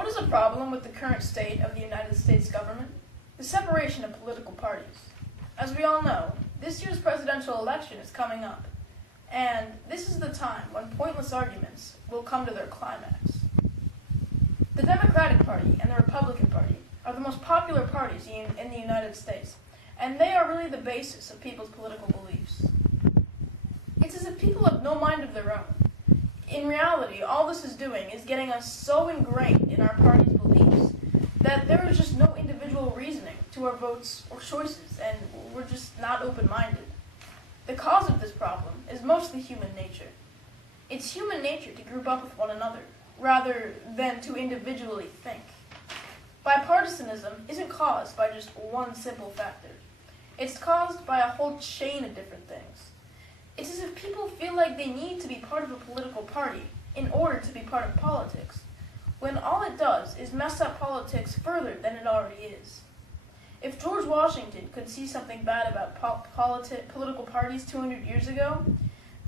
What is a problem with the current state of the United States government? The separation of political parties. As we all know, this year's presidential election is coming up, and this is the time when pointless arguments will come to their climax. The Democratic Party and the Republican Party are the most popular parties in the United States, and they are really the basis of people's political beliefs. It's as if people have no mind of their own. In reality, all this is doing is getting us so ingrained in our party's beliefs that there is just no individual reasoning to our votes or choices, and we're just not open-minded. The cause of this problem is mostly human nature. It's human nature to group up with one another, rather than to individually think. Bipartisanism isn't caused by just one simple factor. It's caused by a whole chain of different things. It's as if people feel like they need to be part of a political party in order to be part of politics, when all it does is mess up politics further than it already is. If George Washington could see something bad about political parties 200 years ago,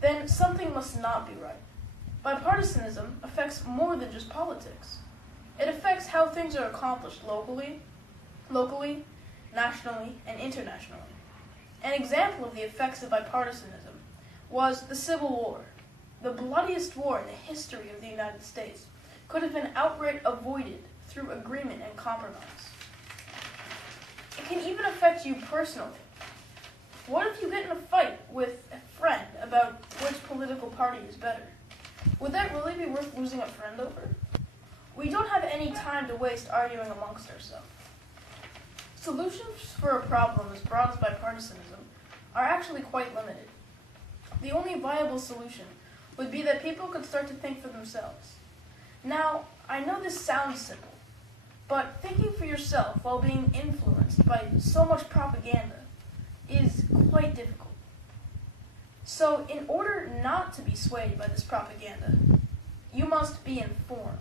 then something must not be right. Bipartisanism affects more than just politics. It affects how things are accomplished locally, nationally, and internationally. An example of the effects of bipartisanism was the Civil War. The bloodiest war in the history of the United States could have been outright avoided through agreement and compromise. It can even affect you personally. What if you get in a fight with a friend about which political party is better? Would that really be worth losing a friend over? We don't have any time to waste arguing amongst ourselves. Solutions for a problem as broad as bipartisanism are actually quite limited. The only viable solution would be that people could start to think for themselves. Now, I know this sounds simple, but thinking for yourself while being influenced by so much propaganda is quite difficult. So, in order not to be swayed by this propaganda, you must be informed.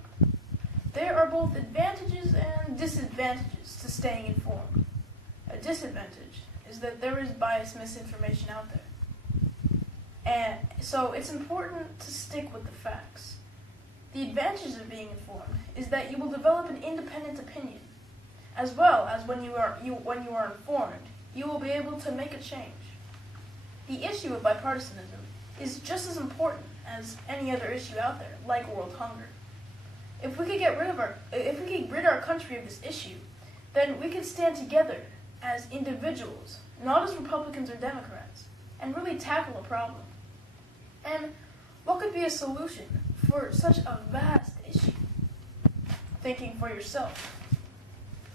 There are both advantages and disadvantages to staying informed. A disadvantage is that there is biased misinformation out there. And so it's important to stick with the facts. The advantages of being informed is that you will develop an independent opinion, as well as when you are informed, you will be able to make a change. The issue of bipartisanism is just as important as any other issue out there, like world hunger. If we could get rid our country of this issue, then we could stand together as individuals, not as Republicans or Democrats, and really tackle a problem. And what could be a solution for such a vast issue? Thinking for yourself.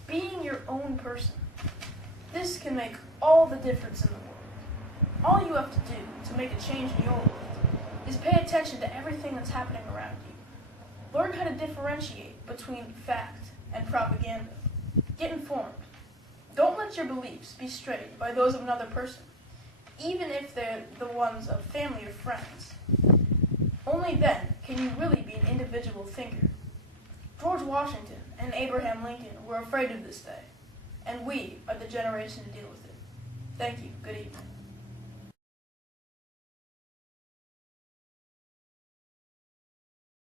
Being your own person. This can make all the difference in the world. All you have to do to make a change in your world is pay attention to everything that's happening around you. Learn how to differentiate between fact and propaganda. Get informed. Don't let your beliefs be swayed by those of another person, even if they're the ones of family or friends. Only then can you really be an individual thinker. George Washington and Abraham Lincoln were afraid of this day, and we are the generation to deal with it. Thank you. Good evening.